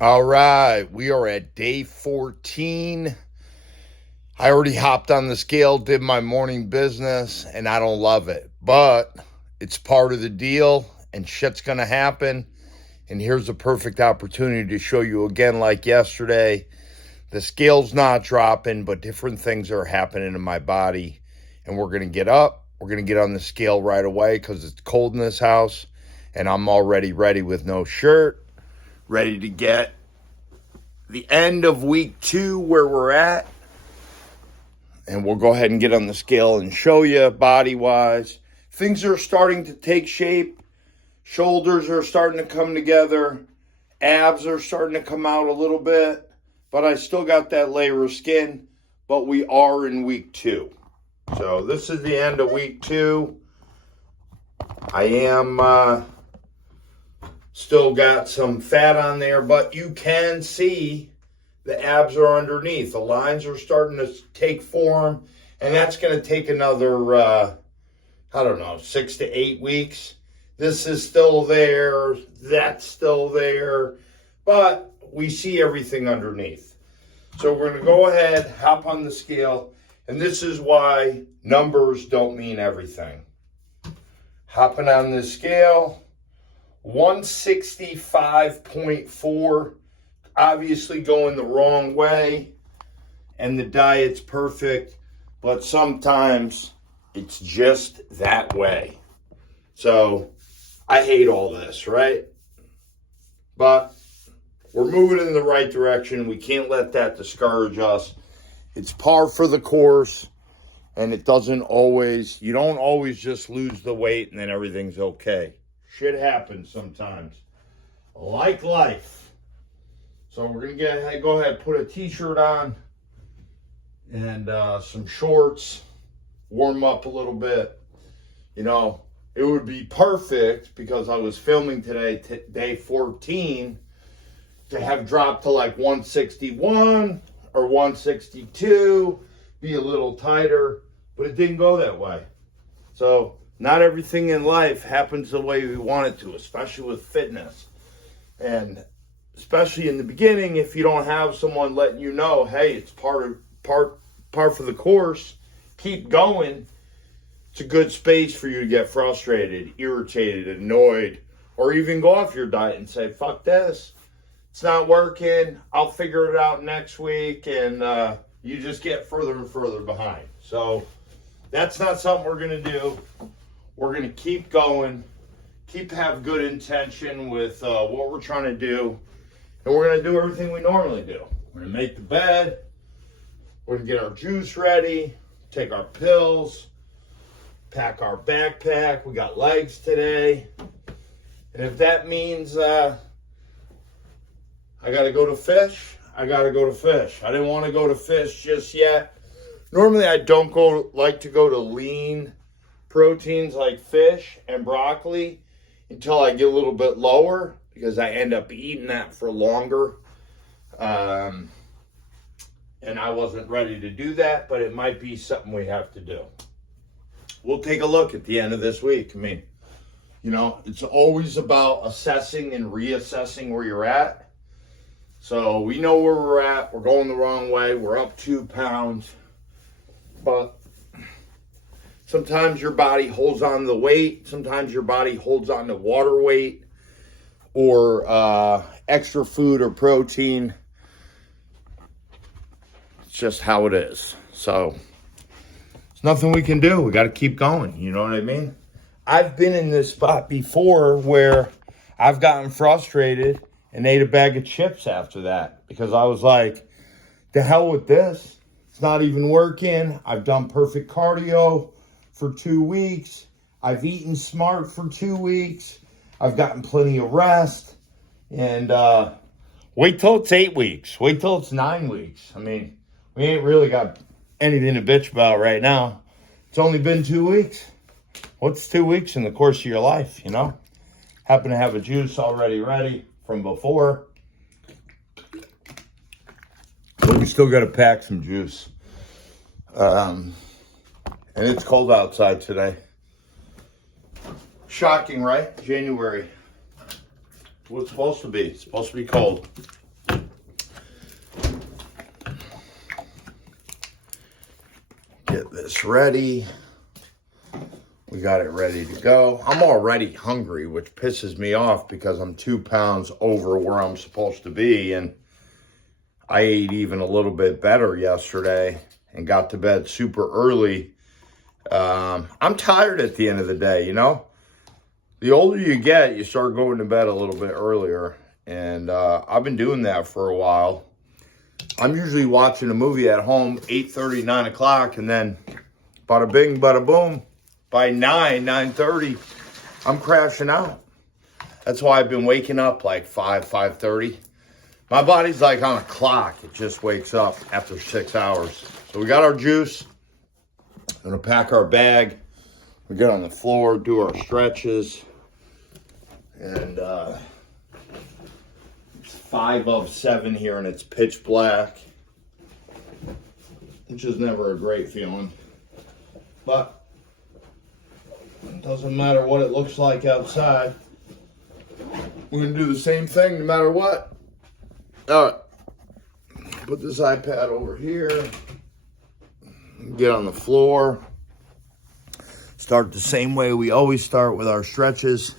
All right, we are at day 14. I already hopped on the scale, did my morning business, and I don't love it. But it's part of the deal, and shit's going to happen. And here's a perfect opportunity to show you again, like yesterday. The scale's not dropping, but different things are happening in my body. And we're going to get up. We're going to get on the scale right away because it's cold in this house. And I'm already ready with no shirt, ready to get the end of week 2 where we're at. And we'll go ahead and get on the scale and show you body-wise. Things are starting to take shape. Shoulders are starting to come together. Abs are starting to come out a little bit. But I still got that layer of skin. But we are in week 2. So this is the end of week 2. I am still got some fat on there. But you can see the abs are underneath. The lines are starting to take form. And that's going to take another, 6 to 8 weeks. This is still there. That's still there. But we see everything underneath. So we're going to go ahead, hop on the scale. And this is why numbers don't mean everything. Hopping on the scale, 165.4. Obviously going the wrong way, and the diet's perfect, but sometimes it's just that way. So I hate all this, right? But we're moving in the right direction. We can't let that discourage us. It's par for the course, and you don't always just lose the weight and then everything's okay. Shit happens sometimes, like life. So we're going to go ahead and put a t-shirt on and some shorts, warm up a little bit. You know, it would be perfect because I was filming today, day 14, to have dropped to like 161 or 162, be a little tighter, but it didn't go that way. So not everything in life happens the way we want it to, especially with fitness. And especially in the beginning, if you don't have someone letting you know, hey, it's par for the course, keep going, it's a good space for you to get frustrated, irritated, annoyed, or even go off your diet and say, fuck this, it's not working, I'll figure it out next week, and you just get further and further behind. So that's not something we're going to do. We're going to keep going, have good intention with what we're trying to do. And we're going to do everything we normally do. We're going to make the bed. We're going to get our juice ready. Take our pills. Pack our backpack. We got legs today. And if that means I got to go to fish, I got to go to fish. I didn't want to go to fish just yet. Normally I don't like to go to lean proteins like fish and broccoli until I get a little bit lower, because I end up eating that for longer. And I wasn't ready to do that, but it might be something we have to do. We'll take a look at the end of this week. I mean, it's always about assessing and reassessing where you're at. So we know where we're at. We're going the wrong way. We're up 2 pounds. But sometimes your body holds on to the weight. Sometimes your body holds on to water weight, or extra food or protein. It's just how it is. So there's nothing we can do. We got to keep going. You know what I mean? I've been in this spot before where I've gotten frustrated and ate a bag of chips after that, because I was like, the hell with this. It's not even working. I've done perfect cardio for 2 weeks. I've eaten smart for 2 weeks. I've gotten plenty of rest. And wait till it's 8 weeks. Wait till it's 9 weeks. I mean, we ain't really got anything to bitch about right now. It's only been 2 weeks. What's 2 weeks in the course of your life, Happen to have a juice already ready from before. But we still got to pack some juice. And it's cold outside today. Shocking, right? January. It's what it's supposed to be. It's supposed to be cold. this ready. We got it ready to go. I'm already hungry, which pisses me off because I'm 2 pounds over where I'm supposed to be. And I ate even a little bit better yesterday and got to bed super early. I'm tired at the end of the day, you know? The older you get, you start going to bed a little bit earlier. And I've been doing that for a while. I'm usually watching a movie at home, 8:30, 9 o'clock, and then bada bing, bada boom. By 9:30, I'm crashing out. That's why I've been waking up like 5:30. My body's like on a clock. It just wakes up after 6 hours. So we got our juice. I'm gonna pack our bag. We get on the floor, do our stretches. And it's 5 of 7 here and it's pitch black, which is never a great feeling. But it doesn't matter what it looks like outside. We're going to do the same thing no matter what. All right. Put this iPad over here. Get on the floor. Start the same way we always start with our stretches.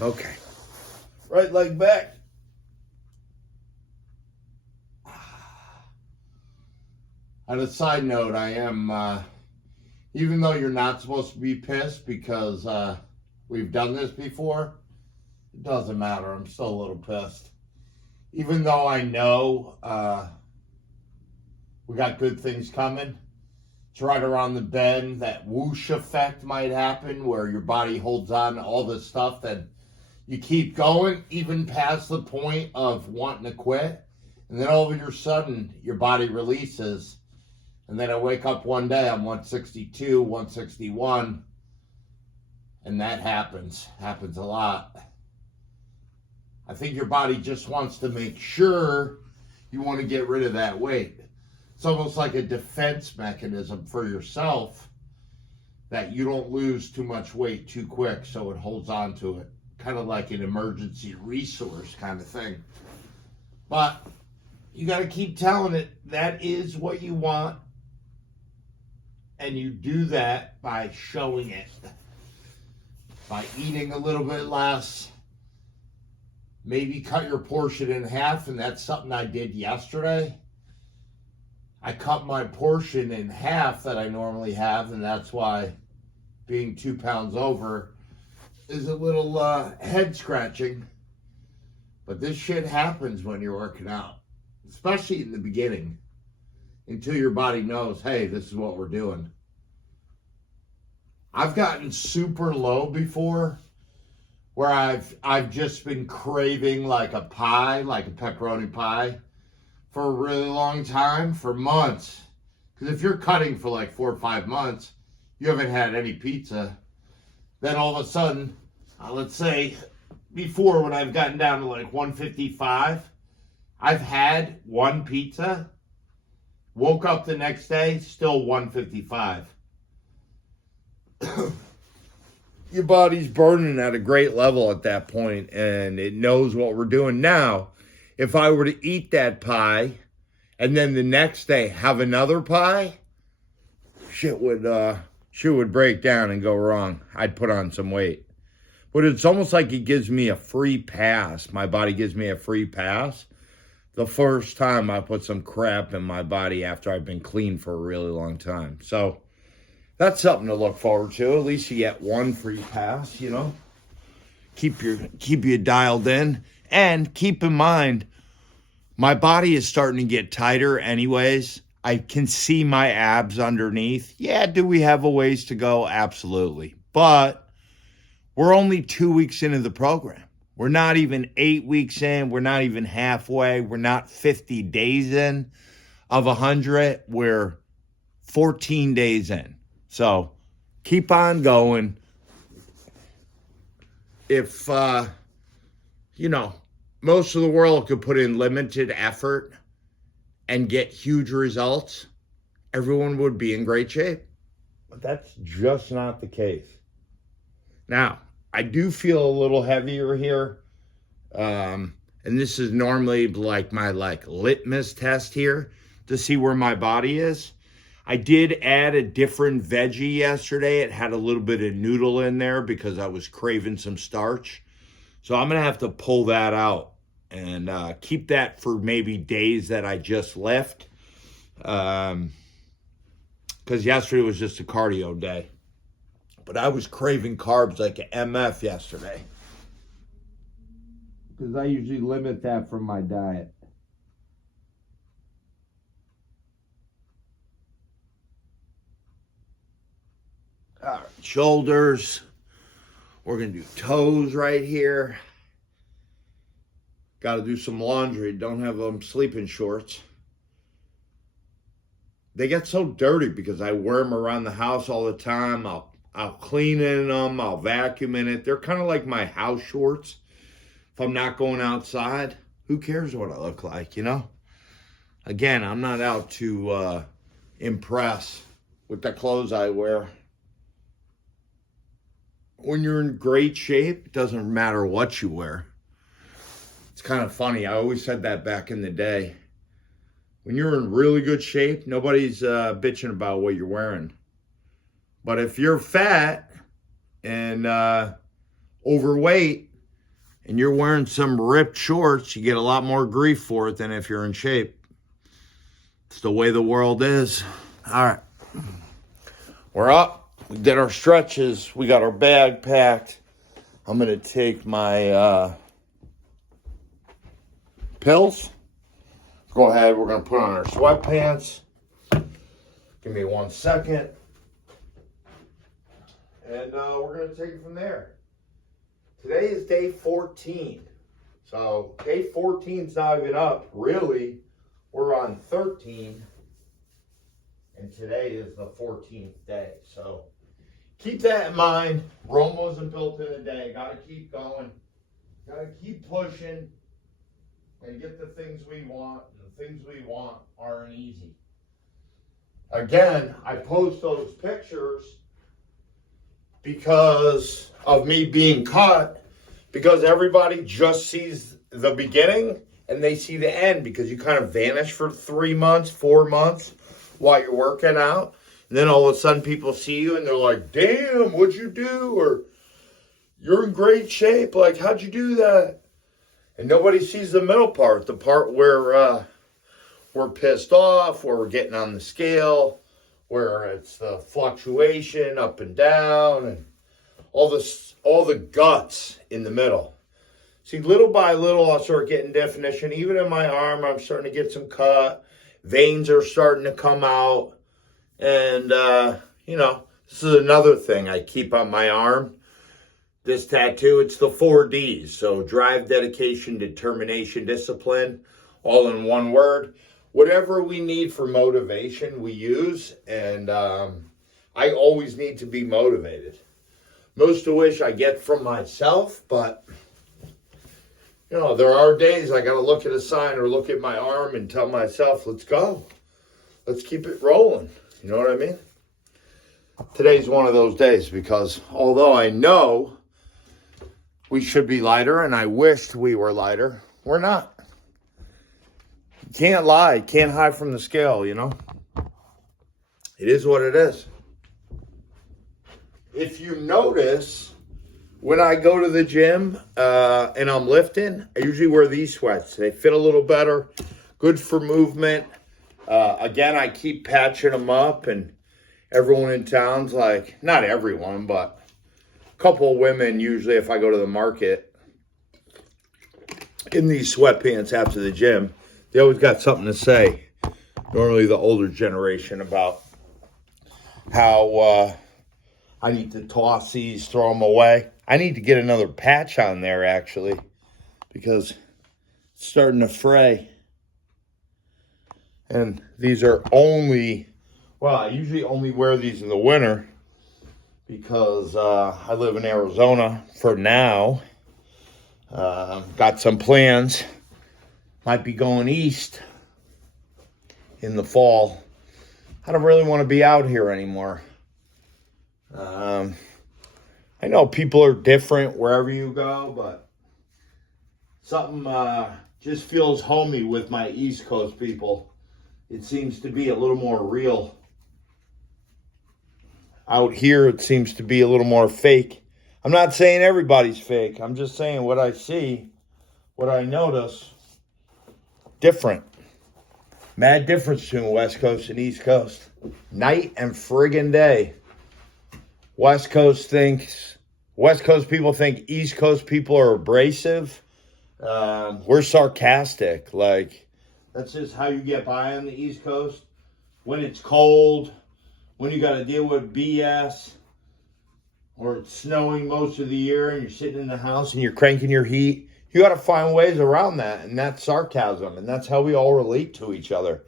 Okay. Right leg back. On a side note, I am... even though you're not supposed to be pissed because we've done this before, it doesn't matter. I'm still a little pissed. Even though I know we got good things coming, it's right around the bend. That whoosh effect might happen where your body holds on to all this stuff that you keep going, even past the point of wanting to quit. And then all of a sudden, your body releases. And then I wake up one day, I'm 162, 161, and that happens a lot. I think your body just wants to make sure you want to get rid of that weight. It's almost like a defense mechanism for yourself that you don't lose too much weight too quick, so it holds on to it. Kind of like an emergency resource kind of thing. But you got to keep telling it that is what you want. And you do that by showing it. By eating a little bit less. Maybe cut your portion in half, and that's something I did yesterday. I cut my portion in half that I normally have, and that's why being 2 pounds over is a little head scratching. But this shit happens when you're working out. Especially in the beginning. Until your body knows, hey, this is what we're doing. I've gotten super low before where I've just been craving like a pie, like a pepperoni pie for a really long time, for months. Because if you're cutting for like 4 or 5 months, you haven't had any pizza. Then all of a sudden, let's say before when I've gotten down to like 155, I've had one pizza. Woke up the next day, still 155. Your body's burning at a great level at that point, and it knows what we're doing. Now, if I were to eat that pie, and then the next day have another pie, shit would break down and go wrong. I'd put on some weight. But it's almost like it gives me a free pass. My body gives me a free pass. The first time I put some crap in my body after I've been clean for a really long time. So that's something to look forward to. At least you get one free pass, you know. Keep you dialed in. And keep in mind, my body is starting to get tighter anyways. I can see my abs underneath. Yeah, do we have a ways to go? Absolutely. But we're only 2 weeks into the program. We're not even 8 weeks in. We're not even halfway. We're not 50 days in of 100. We're 14 days in. So keep on going. If, most of the world could put in limited effort and get huge results, everyone would be in great shape. But that's just not the case. Now, I do feel a little heavier here. And this is normally like my litmus test here to see where my body is. I did add a different veggie yesterday. It had a little bit of noodle in there because I was craving some starch. So I'm going to have to pull that out and keep that for maybe days that I just left. Because yesterday was just a cardio day. But I was craving carbs like an MF yesterday. Because I usually limit that from my diet. All right, shoulders. We're going to do toes right here. Got to do some laundry. Don't have them sleeping shorts. They get so dirty because I wear them around the house all the time. I'll clean in them. I'll vacuum in it. They're kind of like my house shorts. If I'm not going outside, who cares what I look like, you know? Again, I'm not out to impress with the clothes I wear. When you're in great shape, it doesn't matter what you wear. It's kind of funny. I always said that back in the day. When you're in really good shape, nobody's bitching about what you're wearing. But if you're fat and overweight and you're wearing some ripped shorts, you get a lot more grief for it than if you're in shape. It's the way the world is. All right. We're up. We did our stretches. We got our bag packed. I'm going to take my pills. Go ahead. We're going to put on our sweatpants. Give me 1 second. And we're going to take it from there. Today is day 14. So day 14 is not even up. Really, we're on 13. And today is the 14th day. So keep that in mind. Rome wasn't built in a day. Got to keep going. Got to keep pushing and get the things we want. And the things we want aren't easy. Again, I post those pictures because of me being cut. Because everybody just sees the beginning and they see the end. Because you kind of vanish for 3 months, 4 months while you're working out. And then all of a sudden people see you and they're like, damn, what'd you do? Or you're in great shape. Like, how'd you do that? And nobody sees the middle part. The part where we're pissed off, where we're getting on the scale, where it's the fluctuation up and down and all the guts in the middle. See, little by little, I'll start getting definition. Even in my arm, I'm starting to get some cut. Veins are starting to come out. And, this is another thing I keep on my arm. This tattoo, it's the 4 Ds. So drive, dedication, determination, discipline, all in one word. Whatever we need for motivation, we use. And I always need to be motivated. Most of which I get from myself, but there are days I got to look at a sign or look at my arm and tell myself, let's go. Let's keep it rolling. You know what I mean? Today's one of those days because although I know we should be lighter and I wished we were lighter, we're not. You can't lie. Can't hide from the scale, It is what it is. If you notice, when I go to the gym and I'm lifting, I usually wear these sweats. They fit a little better, good for movement. Again, I keep patching them up, and everyone in town's like, not everyone, but a couple of women, usually if I go to the market, in these sweatpants after the gym, they always got something to say. Normally the older generation about how I need to toss these, throw them away. I need to get another patch on there, actually, because it's starting to fray. And these are I usually only wear these in the winter because I live in Arizona for now. Got some plans. Might be going east in the fall. I don't really want to be out here anymore. I know people are different wherever you go, but something just feels homey with my East Coast people. It seems to be a little more real Out here, it seems to be a little more fake. I'm not saying everybody's fake. I'm just saying what I see, what I notice, different. Mad difference between West Coast and East Coast. Night and friggin' day. West Coast people think East Coast people are abrasive. We're sarcastic. Like, that's just how you get by on the East Coast. When it's cold, when you got to deal with BS, or it's snowing most of the year and you're sitting in the house and you're cranking your heat, you got to find ways around that. And that's sarcasm. And that's how we all relate to each other.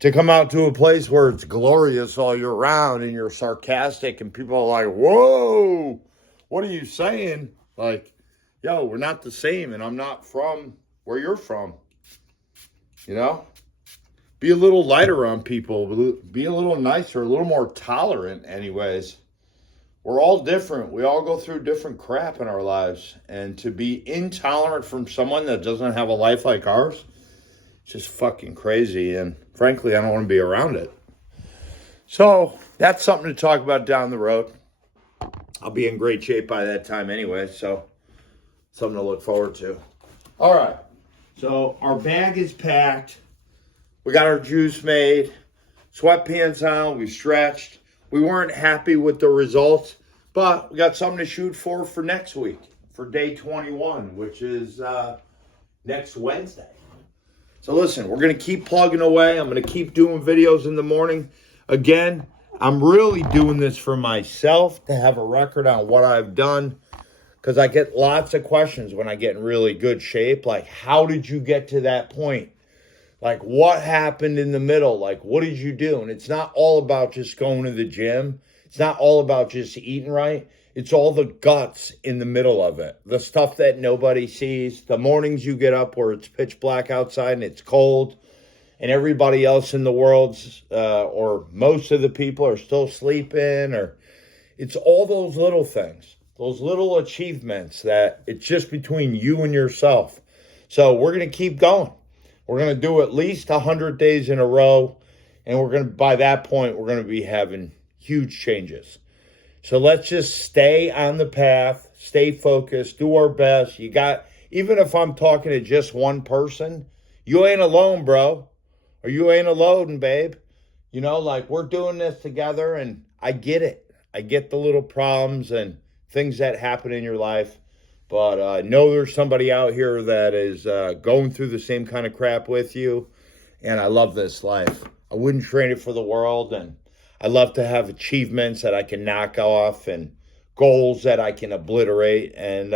To come out to a place where it's glorious all year round and you're sarcastic and people are like, whoa, what are you saying? Like, yo, we're not the same and I'm not from where you're from. You know? Be a little lighter on people. Be a little nicer, a little more tolerant anyways. We're all different. We all go through different crap in our lives. And to be intolerant from someone that doesn't have a life like ours, it's just fucking crazy. And frankly, I don't want to be around it. So that's something to talk about down the road. I'll be in great shape by that time anyway. So something to look forward to. All right. So our bag is packed. We got our juice made. Sweatpants on. We stretched. We weren't happy with the results, but we got something to shoot for next week, for day 21, which is next Wednesday. So listen, we're going to keep plugging away. I'm going to keep doing videos in the morning. Again, I'm really doing this for myself to have a record on what I've done, because I get lots of questions when I get in really good shape. Like, how did you get to that point? Like, what happened in the middle? Like, what did you do? And it's not all about just going to the gym. It's not all about just eating right. It's all the guts in the middle of it. The stuff that nobody sees. The mornings you get up where it's pitch black outside and it's cold. And everybody else in the world, or most of the people, are still sleeping. Or it's all those little things. Those little achievements that it's just between you and yourself. So we're going to keep going. We're going to do at least 100 days in a row. And we're going to, by that point, we're going to be having huge changes. So let's just stay on the path, stay focused, do our best. You got, even if I'm talking to just one person, you ain't alone, bro. Or you ain't alone, babe. You know, like, we're doing this together and I get it. I get the little problems and things that happen in your life. But I know there's somebody out here that is going through the same kind of crap with you. And I love this life. I wouldn't trade it for the world. And I love to have achievements that I can knock off and goals that I can obliterate. And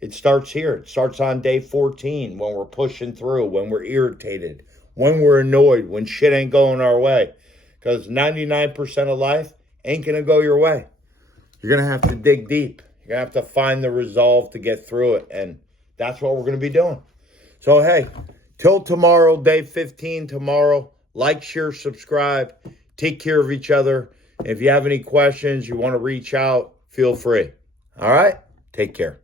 it starts here. It starts on day 14 when we're pushing through, when we're irritated, when we're annoyed, when shit ain't going our way. Because 99% of life ain't going to go your way. You're going to have to dig deep. You're going to have to find the resolve to get through it. And that's what we're going to be doing. So, hey, till tomorrow, day 15 tomorrow, like, share, subscribe. Take care of each other. If you have any questions, you want to reach out, feel free. All right? Take care.